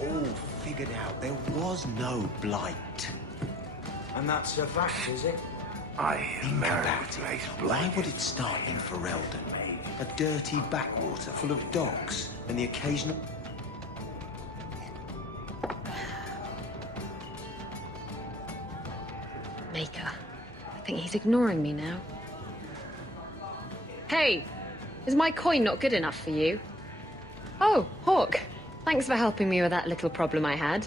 all figured out. There was no blight. And that's a fact, is it? Think about it. Why would it start in Ferelden? A dirty backwater full of dogs and the occasional... Maker. I think he's ignoring me now. Hey! Is my coin not good enough for you? Oh, Hawk. Thanks for helping me with that little problem I had.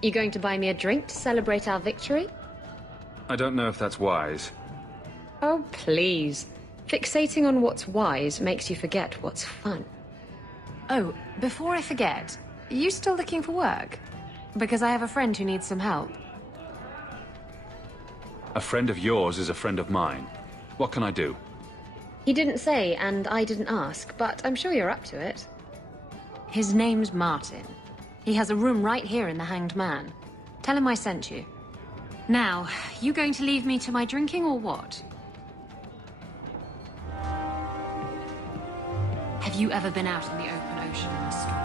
You going to buy me a drink to celebrate our victory? I don't know if that's wise. Oh, please. Fixating on what's wise makes you forget what's fun. Oh, before I forget, are you still looking for work? Because I have a friend who needs some help. A friend of yours is a friend of mine. What can I do? He didn't say, and I didn't ask, but I'm sure you're up to it. His name's Martin. He has a room right here in the Hanged Man. Tell him I sent you. Now, you going to leave me to my drinking or what? Have you ever been out in the open ocean in a storm?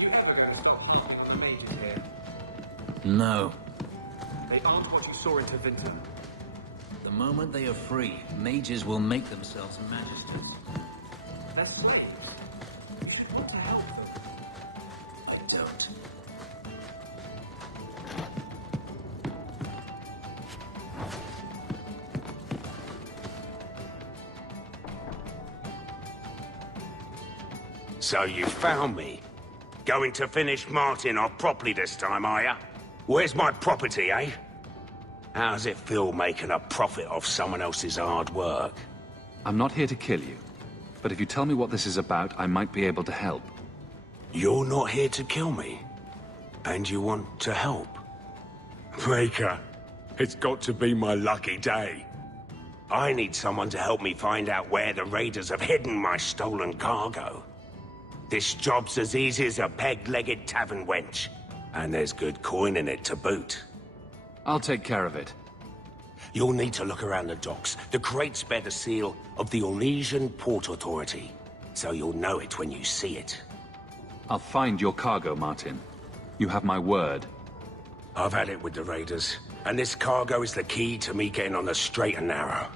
You ever going to stop harming the mages here? No. They aren't what you saw in Tevinter. The moment they are free, mages will make themselves magisters. They're slaves. You should want to help them. I don't. So you found me. Going to finish Martin off properly this time, are ya? Where's my property, eh? How does it feel making a profit off someone else's hard work? I'm not here to kill you. But if you tell me what this is about, I might be able to help. You're not here to kill me. And you want to help? Maker, it's got to be my lucky day. I need someone to help me find out where the raiders have hidden my stolen cargo. This job's as easy as a peg-legged tavern wench. And there's good coin in it to boot. I'll take care of it. You'll need to look around the docks. The crates bear the seal of the Orlesian Port Authority, so you'll know it when you see it. I'll find your cargo, Martin. You have my word. I've had it with the raiders, and this cargo is the key to me getting on the straight and narrow.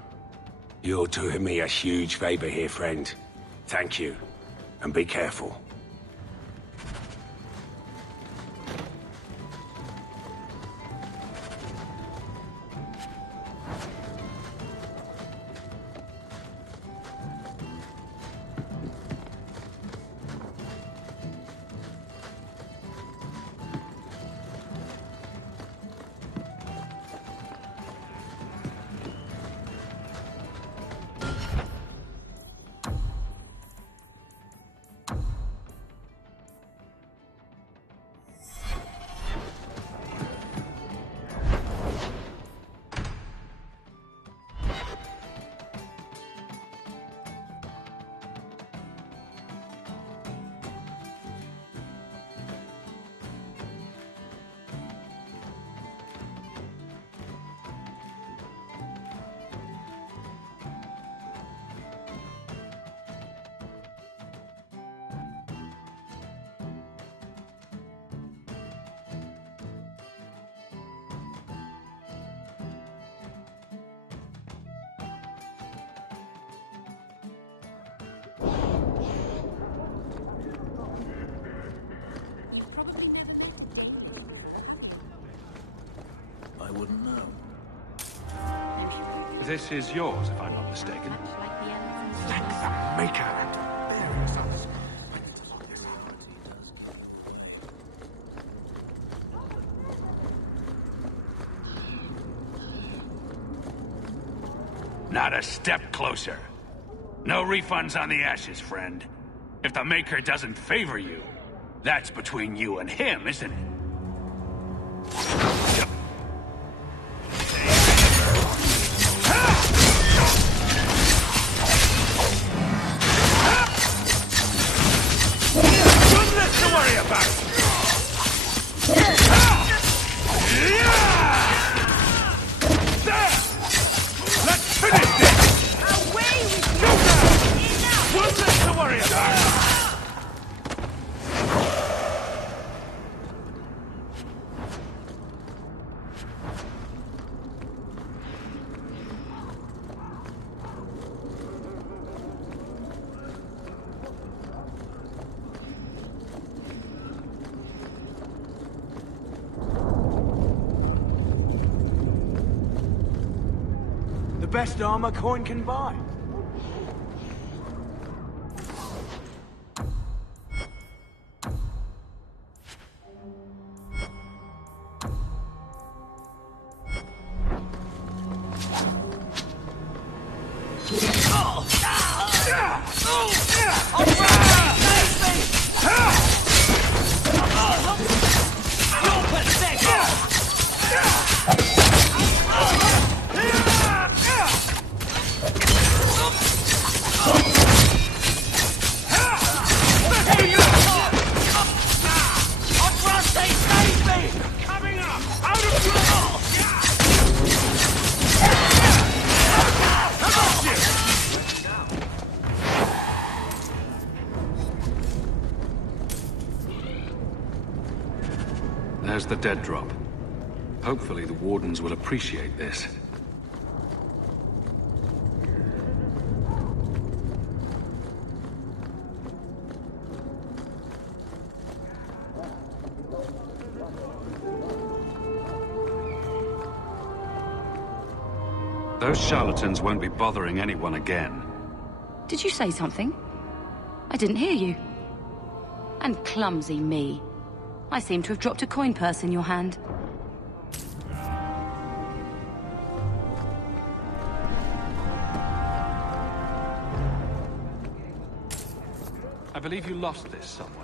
You're doing me a huge favor here, friend. Thank you, and be careful. I wouldn't know. This is yours, if I'm not mistaken. Thank the Maker and bear us. Not a step closer. No refunds on the ashes, friend. If the Maker doesn't favor you, that's between you and him, isn't it? Let's finish this! Away with you! The best armor coin can buy. There's the dead drop. Hopefully the Wardens will appreciate this. Those charlatans won't be bothering anyone again. Did you say something? I didn't hear you. And clumsy me. I seem to have dropped a coin purse in your hand. I believe you lost this somewhere.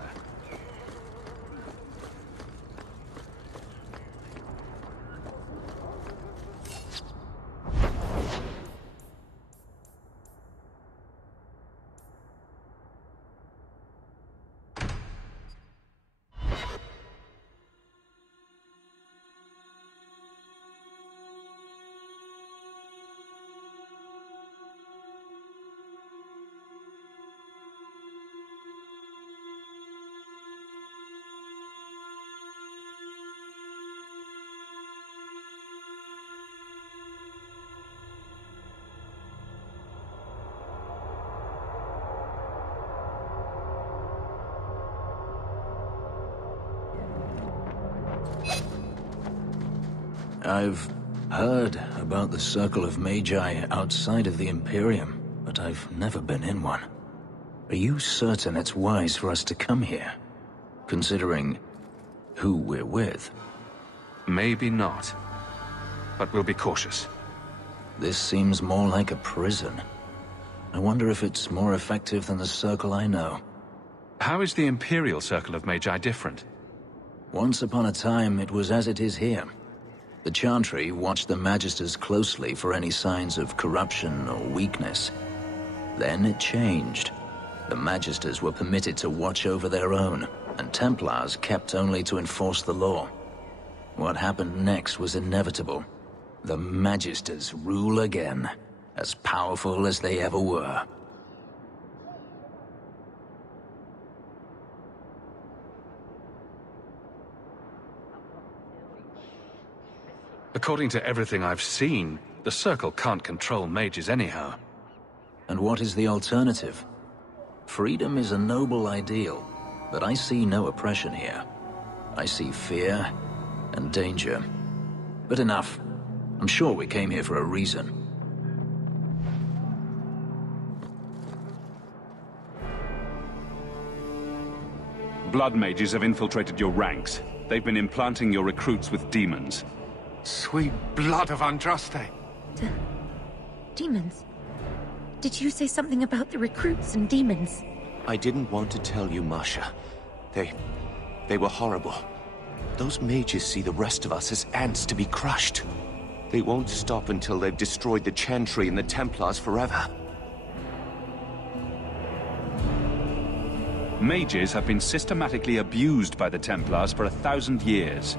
I've heard about the Circle of Magi outside of the Imperium, but I've never been in one. Are you certain it's wise for us to come here, considering who we're with? Maybe not. But we'll be cautious. This seems more like a prison. I wonder if it's more effective than the Circle I know. How is the Imperial Circle of Magi different? Once upon a time, it was as it is here. The Chantry watched the Magisters closely for any signs of corruption or weakness. Then it changed. The Magisters were permitted to watch over their own, and Templars kept only to enforce the law. What happened next was inevitable. The Magisters rule again, as powerful as they ever were. According to everything I've seen, the Circle can't control mages anyhow. And what is the alternative? Freedom is a noble ideal, but I see no oppression here. I see fear and danger. But enough. I'm sure we came here for a reason. Blood mages have infiltrated your ranks. They've been implanting your recruits with demons. Sweet blood of Andraste. Demons? Did you say something about the recruits and demons? I didn't want to tell you, Masha. They were horrible. Those mages see the rest of us as ants to be crushed. They won't stop until they've destroyed the Chantry and the Templars forever. Mages have been systematically abused by the Templars for 1,000 years.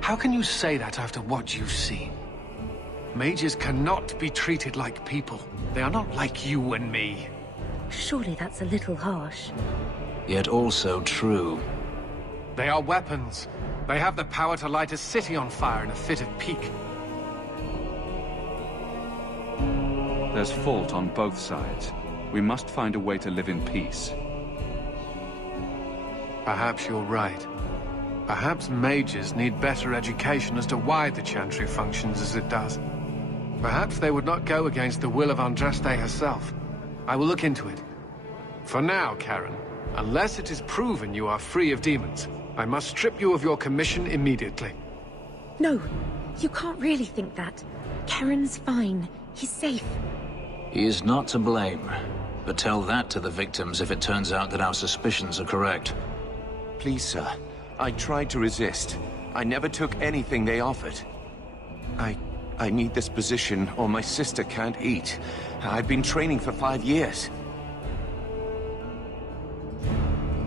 How can you say that after what you've seen? Mages cannot be treated like people. They are not like you and me. Surely that's a little harsh. Yet also true. They are weapons. They have the power to light a city on fire in a fit of pique. There's fault on both sides. We must find a way to live in peace. Perhaps you're right. Perhaps mages need better education as to why the Chantry functions as it does. Perhaps they would not go against the will of Andraste herself. I will look into it. For now, Karen, unless it is proven you are free of demons, I must strip you of your commission immediately. No, you can't really think that. Karen's fine. He's safe. He is not to blame. But tell that to the victims if it turns out that our suspicions are correct. Please, sir. I tried to resist. I never took anything they offered. I need this position, or my sister can't eat. I've been training for 5 years.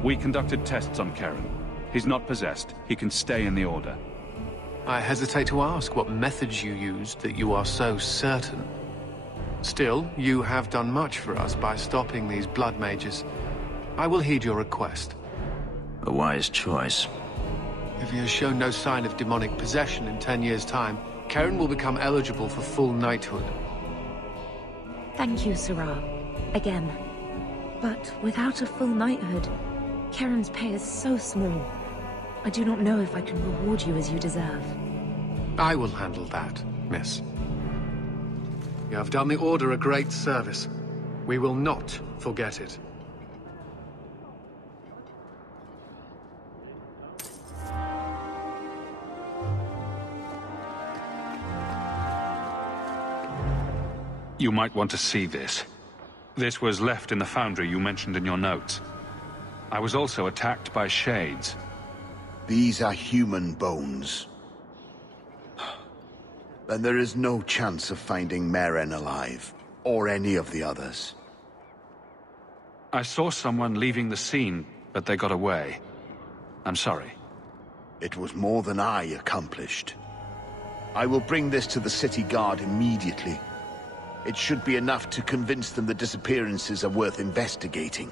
We conducted tests on Karen. He's not possessed. He can stay in the Order. I hesitate to ask what methods you used that you are so certain. Still, you have done much for us by stopping these blood mages. I will heed your request. A wise choice. If he has shown no sign of demonic possession in 10 years' time, Karen will become eligible for full knighthood. Thank you, Sirah. Again. But without a full knighthood, Karen's pay is so small. I do not know if I can reward you as you deserve. I will handle that, miss. You have done the Order a great service. We will not forget it. You might want to see this. This was left in the foundry you mentioned in your notes. I was also attacked by Shades. These are human bones. Then there is no chance of finding Meren alive, or any of the others. I saw someone leaving the scene, but they got away. I'm sorry. It was more than I accomplished. I will bring this to the City Guard immediately. It should be enough to convince them the disappearances are worth investigating.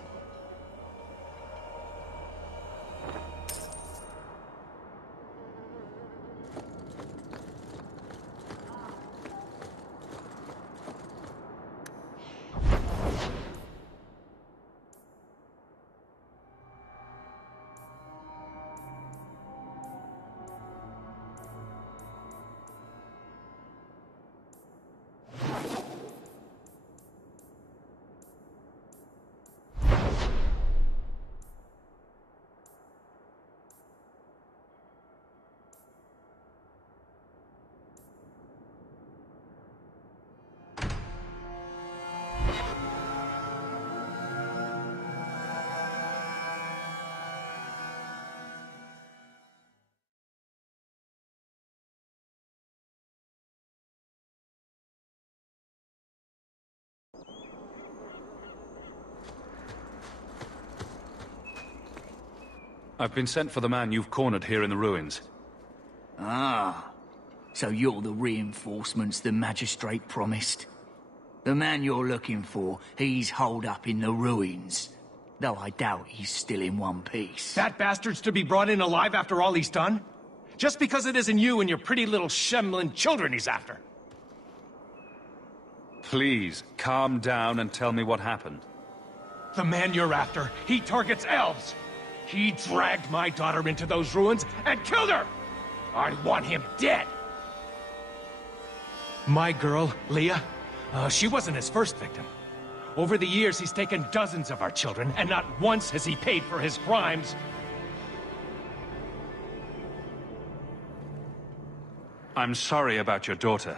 I've been sent for the man you've cornered here in the ruins. Ah, so you're the reinforcements the Magistrate promised. The man you're looking for, he's holed up in the ruins. Though I doubt he's still in one piece. That bastard's to be brought in alive after all he's done? Just because it isn't you and your pretty little Shemlin children he's after. Please, calm down and tell me what happened. The man you're after, he targets elves. He dragged my daughter into those ruins and killed her! I want him dead! My girl, Leah, she wasn't his first victim. Over the years, he's taken dozens of our children, and not once has he paid for his crimes. I'm sorry about your daughter,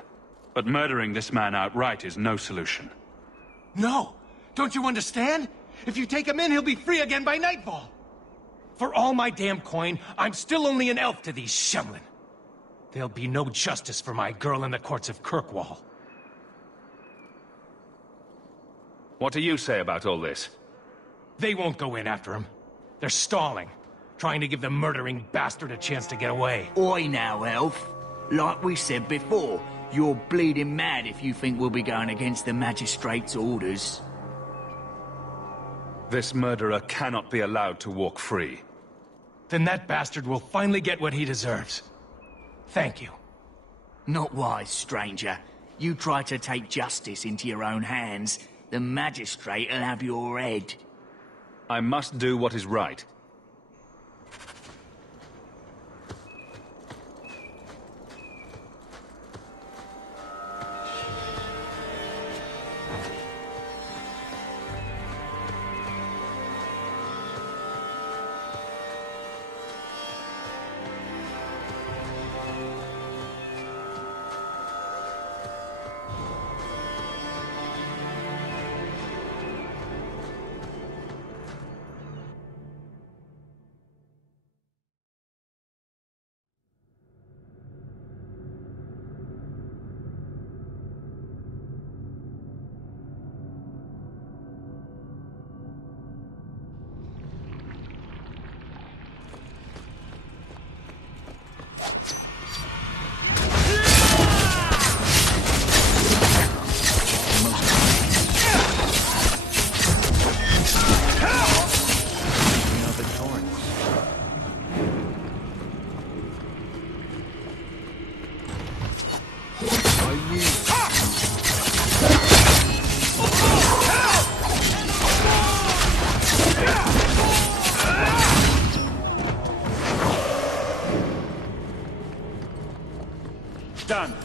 but murdering this man outright is no solution. No! Don't you understand? If you take him in, he'll be free again by nightfall. For all my damn coin, I'm still only an elf to these Shemlin. There'll be no justice for my girl in the courts of Kirkwall. What do you say about all this? They won't go in after him. They're stalling, trying to give the murdering bastard a chance to get away. Oi now, elf. Like we said before, you're bleeding mad if you think we'll be going against the Magistrate's orders. This murderer cannot be allowed to walk free. Then that bastard will finally get what he deserves. Thank you. Not wise, stranger. You try to take justice into your own hands, the Magistrate will have your head. I must do what is right. Done.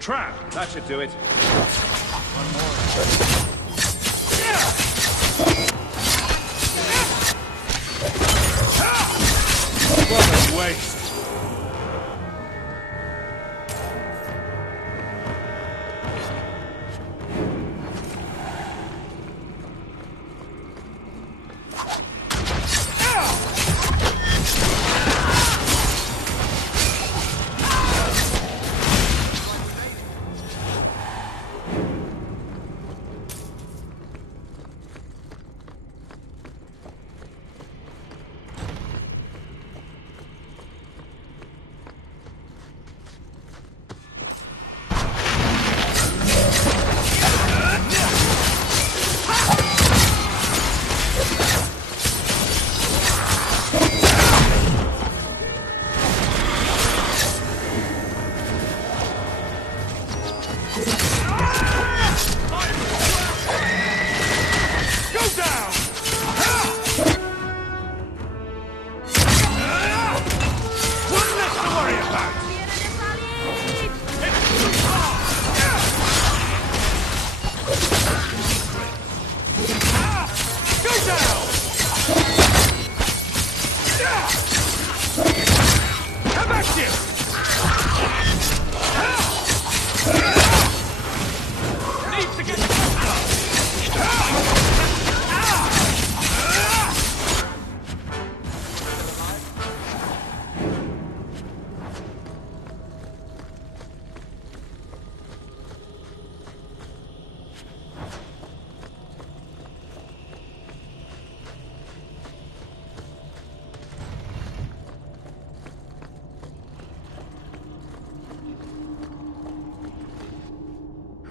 Trap! That should do it. What a waste.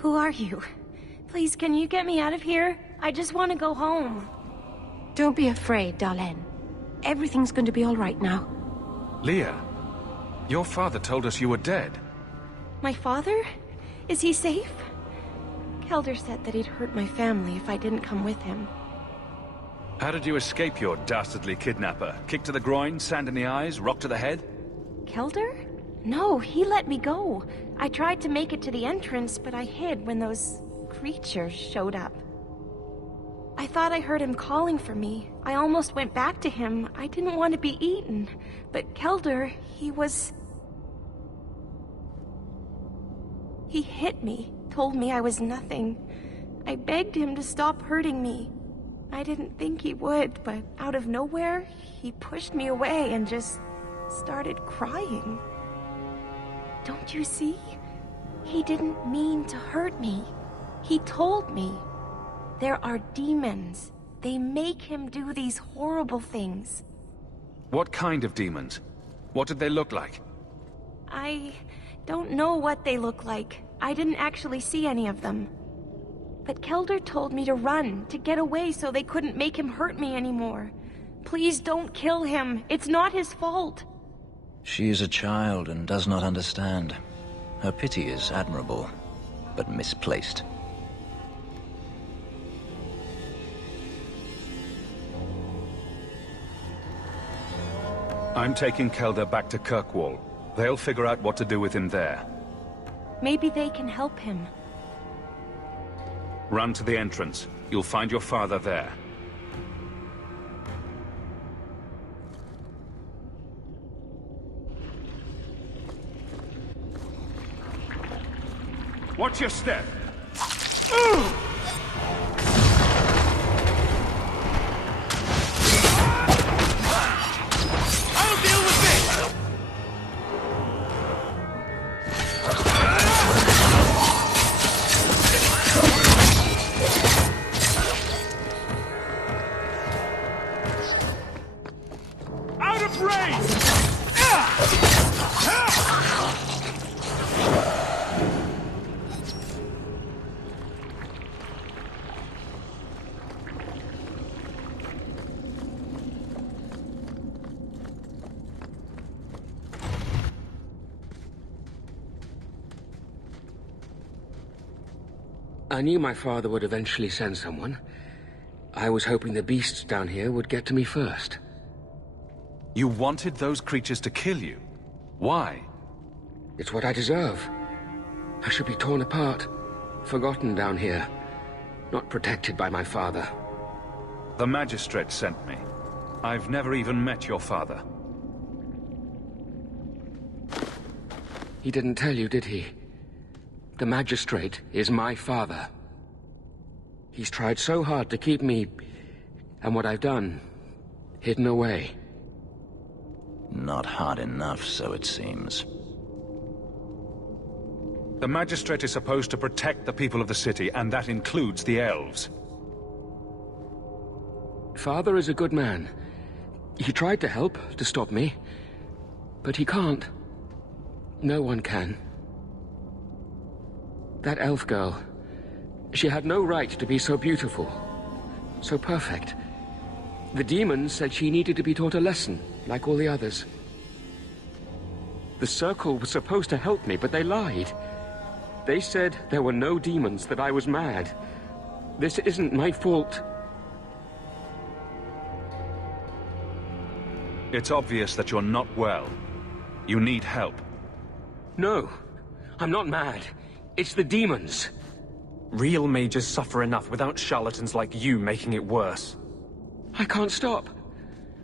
Who are you? Please, can you get me out of here? I just want to go home. Don't be afraid, Darlene. Everything's going to be all right now. Leah, your father told us you were dead. My father? Is he safe? Kelder said that he'd hurt my family if I didn't come with him. How did you escape your dastardly kidnapper? Kick to the groin, sand in the eyes, rock to the head? Kelder? No, he let me go. I tried to make it to the entrance, but I hid when those creatures showed up. I thought I heard him calling for me. I almost went back to him. I didn't want to be eaten. But Kelder, He hit me, told me I was nothing. I begged him to stop hurting me. I didn't think he would, but out of nowhere, he pushed me away and just started crying. Don't you see? He didn't mean to hurt me. He told me. There are demons. They make him do these horrible things. What kind of demons? What did they look like? I don't know what they look like. I didn't actually see any of them. But Kelder told me to run, to get away so they couldn't make him hurt me anymore. Please don't kill him. It's not his fault. She is a child and does not understand. Her pity is admirable, but misplaced. I'm taking Kelda back to Kirkwall. They'll figure out what to do with him there. Maybe they can help him. Run to the entrance. You'll find your father there. Watch your step. I'll deal with this! Out of range! I knew my father would eventually send someone. I was hoping the beasts down here would get to me first. You wanted those creatures to kill you? Why? It's what I deserve. I should be torn apart, forgotten down here, not protected by my father. The Magistrate sent me. I've never even met your father. He didn't tell you, did he? The Magistrate is my father. He's tried so hard to keep me, and what I've done, hidden away. Not hard enough, so it seems. The Magistrate is supposed to protect the people of the city, and that includes the elves. Father is a good man. He tried to help, to stop me. But he can't. No one can. That elf girl, she had no right to be so beautiful, so perfect. The demons said she needed to be taught a lesson, like all the others. The Circle was supposed to help me, but they lied. They said there were no demons, that I was mad. This isn't my fault. It's obvious that you're not well. You need help. No, I'm not mad. It's the demons. Real mages suffer enough without charlatans like you making it worse. I can't stop.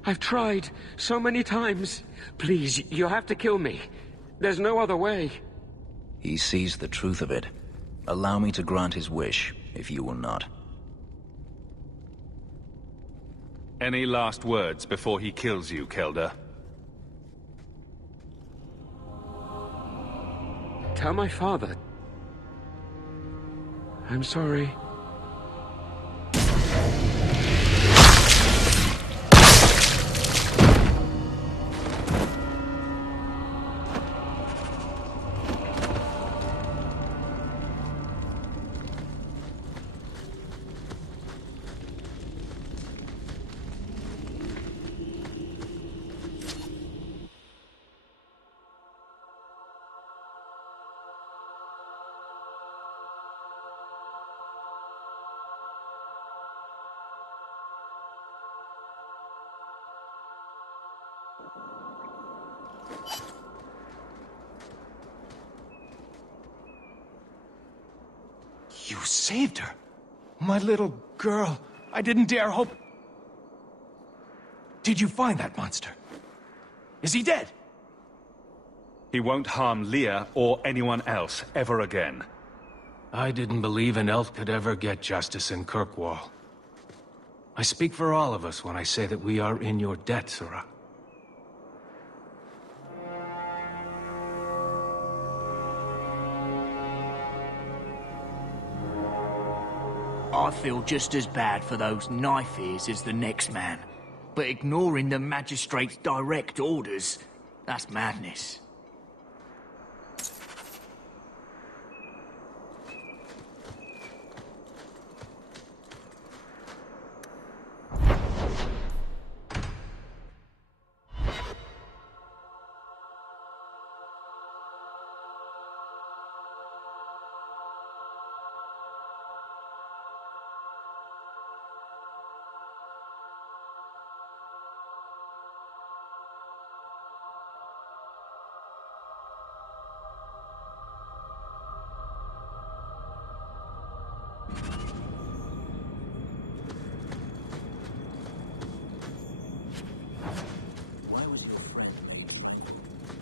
I've tried so many times. Please, you have to kill me. There's no other way. He sees the truth of it. Allow me to grant his wish, if you will not. Any last words before he kills you, Kelda? Tell my father. I'm sorry. You saved her. My little girl. I didn't dare hope... Did you find that monster? Is he dead? He won't harm Leah or anyone else ever again. I didn't believe an elf could ever get justice in Kirkwall. I speak for all of us when I say that we are in your debt, Sirah. I feel just as bad for those knife ears as the next man. But ignoring the Magistrate's direct orders, that's madness.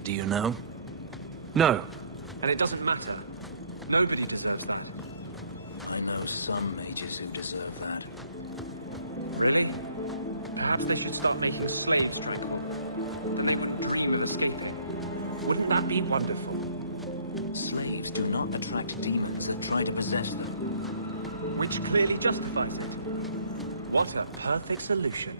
Do you know? No. And it doesn't matter. Nobody deserves that. I know some mages who deserve that. Perhaps they should start making slaves, Draco. Wouldn't that be wonderful? Slaves do not attract demons and try to possess them. Which clearly justifies it. What a perfect solution.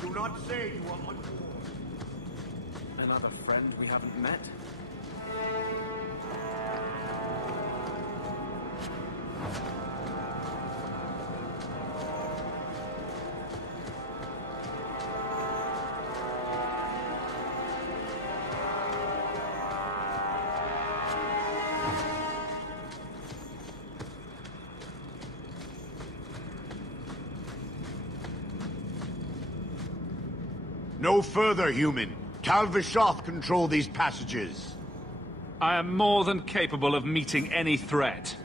Do not say you are on board. Another friend we haven't met? No further, human. Tal Vishoth control these passages. I am more than capable of meeting any threat.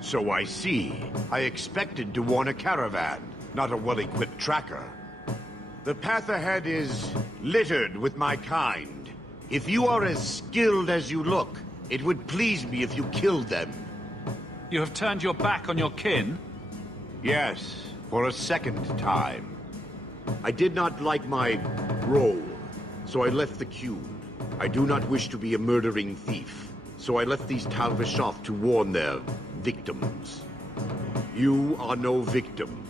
So I see. I expected to warn a caravan, not a well-equipped tracker. The path ahead is littered with my kind. If you are as skilled as you look, it would please me if you killed them. You have turned your back on your kin? Yes, for a second time. I did not like my role, so I left the queue. I do not wish to be a murdering thief, so I left these Tal Vishoth to warn their victims. You are no victim.